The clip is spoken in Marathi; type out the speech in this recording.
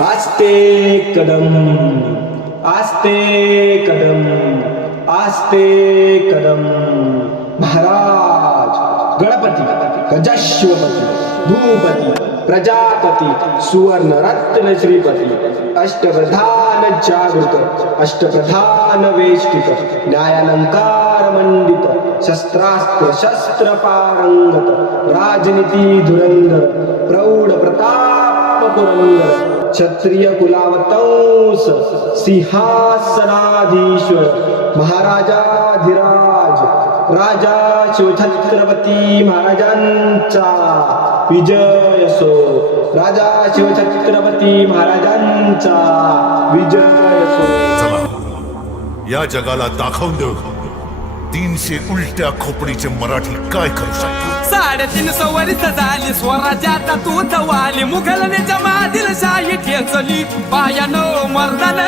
आस्ते कदम आस्ते कदम आस्ते कदम महाराज गणपती गजाश्वपती भूपती प्रजापती सुवर्ण रत्न श्रीपती अष्टप्रधान जागृत अष्टप्रधान वेष्टित न्यायालंकार मंडित शस्त्रास्त्र शस्त्र पारंगत राजनीती धुरंधर प्रौढ प्रताप पुरंदर क्षत्रिय कुलावतंस सिंहासनाधीश्वर महाराजाधिराज राजा शिवछत्रपती महाराजांचा विजय असो राजा शिवछत्रपती महाराजांचा विजय असो चला या जगाला दाखवून देऊ 300 उलट्या खोपडीचे मराठी काय करू शकतात 350 वर्ष झाली स्वराज्यात तू वाली मुघलनेच्या मादील शाही ठेचली पायानो मर्दान